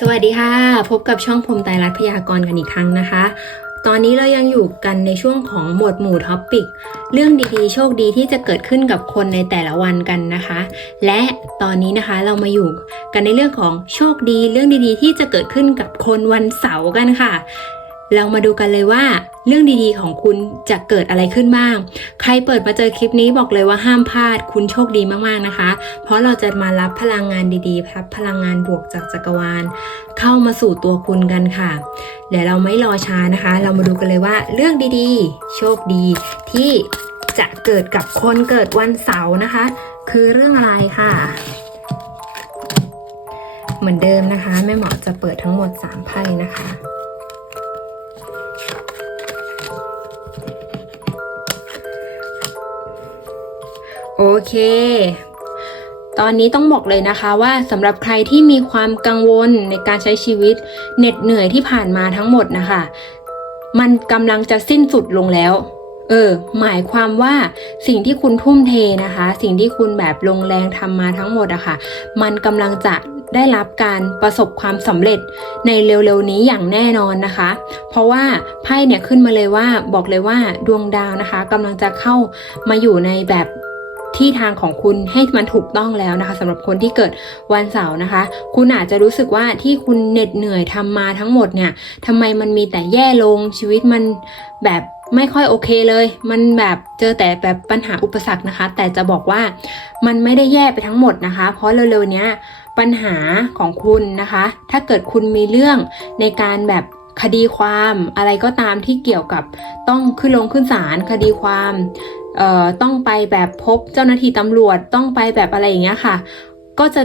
สวัสดีค่ะ พบกับช่องพรมไตรรัตพยากรณ์กันอีกครั้งนะคะ ตอนนี้เรายังอยู่กันในช่วงของหมวดหมู่ท็อปปิกเรื่องดีๆ โชคดีที่จะเกิดขึ้นกับคนในแต่ละวันกันนะคะ และตอนนี้นะคะเรามาอยู่กันในเรื่องของโชคดี เรื่องดีๆ ที่จะเกิดขึ้นกับคนวันเสาร์กันค่ะ เรามาดูกันเลยว่า เรื่องดีๆของคุณจะเกิดอะไรขึ้นบ้าง ใครเปิดมาเจอคลิปนี้บอกเลยว่าห้ามพลาด คุณโชคดีมากๆนะคะ เพราะเราจะมารับพลังงานดีๆรับพลังงานบวกจากจักรวาล เข้ามาสู่ตัวคุณกันค่ะ เดี๋ยวเราไม่รอช้านะคะ เรามาดูกันเลยว่า เรื่องดีๆ โชคดีที่จะเกิดกับคนเกิดวันเสาร์นะคะ คือเรื่องอะไรค่ะ เหมือนเดิมนะคะแม่หมอจะเปิดทั้งหมด3ไพ่นะคะ โอเค ตอนนี้ต้องบอกเลยนะคะว่าสำหรับใครที่มีความกังวลในการใช้ชีวิตเหน็ดเหนื่อยที่ผ่านมาทั้งหมดนะคะ มันกำลังจะสิ้นสุดลงแล้ว เออ หมายความว่าสิ่งที่คุณทุ่มเทนะคะ สิ่งที่คุณแบบลงแรงทำมาทั้งหมดอะคะ่ะ มันกำลังจะได้รับการประสบความสำเร็จในเร็วๆนี้อย่างแน่นอนนะคะ เพราะว่าไพ่เนี่ยขึ้นมาเลยว่าบอกเลยว่าดวงดาวนะคะกำลังจะเข้ามาอยู่ในแบบ ที่ทางของคุณให้มันถูกต้องแล้วนะคะสำหรับคนที่เกิดวันเสาร์นะคะ คุณอาจจะรู้สึกว่าที่คุณเหน็ดเหนื่อยทำมาทั้งหมดเนี่ยทำไมมันมีแต่แย่ลงชีวิตมันแบบไม่ค่อยโอเคเลย มันแบบเจอแต่แบบปัญหาอุปสรรคนะคะ แต่จะบอกว่ามันไม่ได้แย่ไปทั้งหมดนะคะ เพราะเร็วๆเนี้ยปัญหาของคุณนะคะ ถ้าเกิดคุณมีเรื่องในการแบบคดีความอะไรก็ตามที่เกี่ยวกับต้องขึ้นลงขึ้นศาลคดีความ ต้องไปแบบพบเจ้าหน้าที่ตำรวจต้องไปแบบอะไรอย่างเงี้ยค่ะ ก็จะ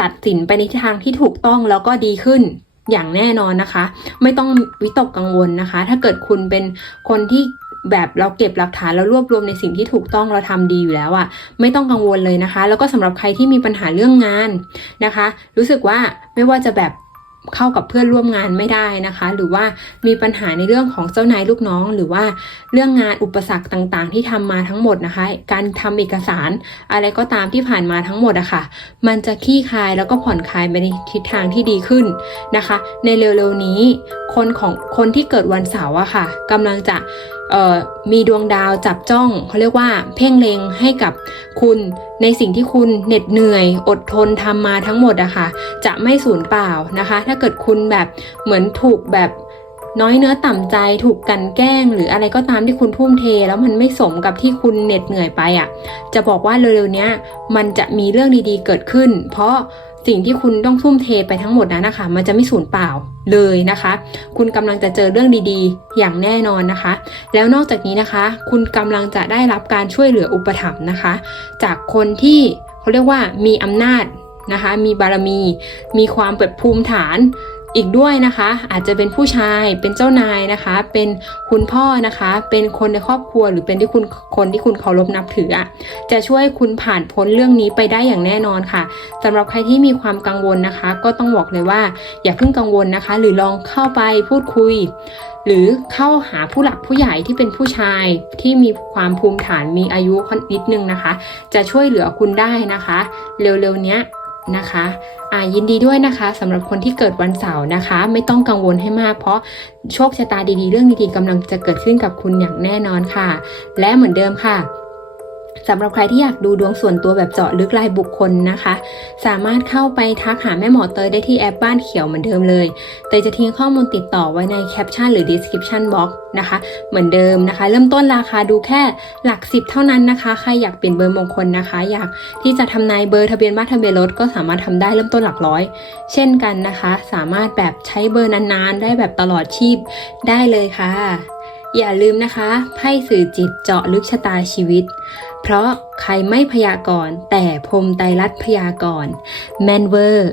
ตัดสินไปในทางที่ถูกต้องแล้วก็ดีขึ้นอย่างแน่นอนนะคะ ไม่ต้องวิตกกังวลนะคะ ถ้าเกิดคุณเป็นคนที่แบบเราเก็บหลักฐานแล้วรวบรวมในสิ่งที่ถูกต้องเราทำดีอยู่แล้วอะไม่ต้องกังวลเลยนะคะ แล้วก็สำหรับใครที่มีปัญหาเรื่องงานนะคะ รู้สึกว่าไม่ว่าจะแบบ เข้ากับเพื่อนร่วมงานไม่ได้นะคะ หรือว่ามีปัญหาในเรื่องของเจ้านายลูกน้อง หรือว่าเรื่องงานอุปสรรคต่างๆ ที่ทำมาทั้งหมดนะคะ การทำเอกสาร อะไรก็ตามที่ผ่านมาทั้งหมดอะคะ่ะ มันจะคลี่คายแล้วก็ผ่อนคลายไปในทิศทางที่ดีขึ้นนะคะ ในเร็วๆนี้ คนของคนที่เกิดวันเสาร์อะค่ะกำลังจะ มีดวงดาวจับจ้องเขาเรียกว่า เพ่งเล็งให้กับคุณในสิ่งที่คุณเหน็ดเหนื่อย อดทนทำมาทั้งหมดอะค่ะ จะไม่สูญเปล่านะคะ ถ้าเกิดคุณแบบเหมือนถูกแบบน้อยเนื้อต่ำใจถูกกันแกล้ง หรืออะไรก็ตามที่คุณทุ่มเท แล้วมันไม่สมกับที่คุณเหน็ดเหนื่อยไปอะ่ะ จะบอกว่าเร็วๆนี้มันจะมีเรื่องดีๆเกิดขึ้น เพราะ สิ่งที่คุณต้องทุ่มเทไปทั้งหมดนั้นนะคะ มันจะไม่สูญเปล่าเลยนะคะ คุณกำลังจะเจอเรื่องดีๆ อย่างแน่นอนนะคะ แล้วนอกจากนี้นะคะ คุณกำลังจะได้รับการช่วยเหลืออุปถัมภ์นะคะ จากคนที่เขาเรียกว่ามีอำนาจนะคะ มีบารมี มีความเปิดภูมิฐาน อีกด้วยนะคะ อาจจะเป็นผู้ชายเป็นเจ้านายนะคะ เป็นคุณพ่อนะคะ เป็นคนในครอบครัว หรือเป็นที่คุณคนที่คุณเคารพนับถือจะช่วยคุณผ่านพ้นเรื่องนี้ไปได้อย่างแน่นอนค่ะสำหรับใครที่มีความกังวลนะคะ ก็ต้องบอกเลยว่า อย่าเพิ่งกังวลนะคะ หรือลองเข้าไปพูดคุย หรือเข้าหาผู้หลักผู้ใหญ่ที่เป็นผู้ชายที่มีความภูมิฐานมีอายุนิดนึงนะคะ จะช่วยเหลือคุณได้นะคะ เร็วๆเนี้ย นะคะอ่ายินดีด้วยนะคะสำหรับคนที่เกิดวันเสาร์นะคะ ไม่ต้องกังวลให้มาก เพราะโชคชะตาดีๆ เรื่องดีๆกำลังจะเกิดขึ้นกับคุณอย่างแน่นอนค่ะ และเหมือนเดิมค่ะ สำหรับใครที่อยากดูดวงส่วนตัวแบบเจาะลึกรายบุคคลนะคะ สามารถเข้าไปทักหาแม่หมอเตยได้ที่แอปบ้านเขียวเหมือนเดิมเลยเตยจะทิ้งข้อมูลติดต่อไว้ในแคปชั่นหรือ description box นะคะ เหมือนเดิมนะคะ เริ่มต้นราคาดูแค่หลักสิบเท่านั้นนะคะ ใครอยากเปลี่ยนเบอร์มงคลนะคะ อยากที่จะทำนายเบอร์ทะเบียนบ้านทะเบียนรถก็สามารถทำได้เริ่มต้นหลักร้อย เช่นกันนะคะ สามารถแบบใช้เบอร์นานๆ ได้แบบตลอดชีพได้เลยค่ะ อย่าลืมนะคะไพ่สื่อจิตเจาะลึกชะตาชีวิต เพราะใครไม่พยากรณ์แต่พรมไตรลัดพยากรณ์แมนเวอร์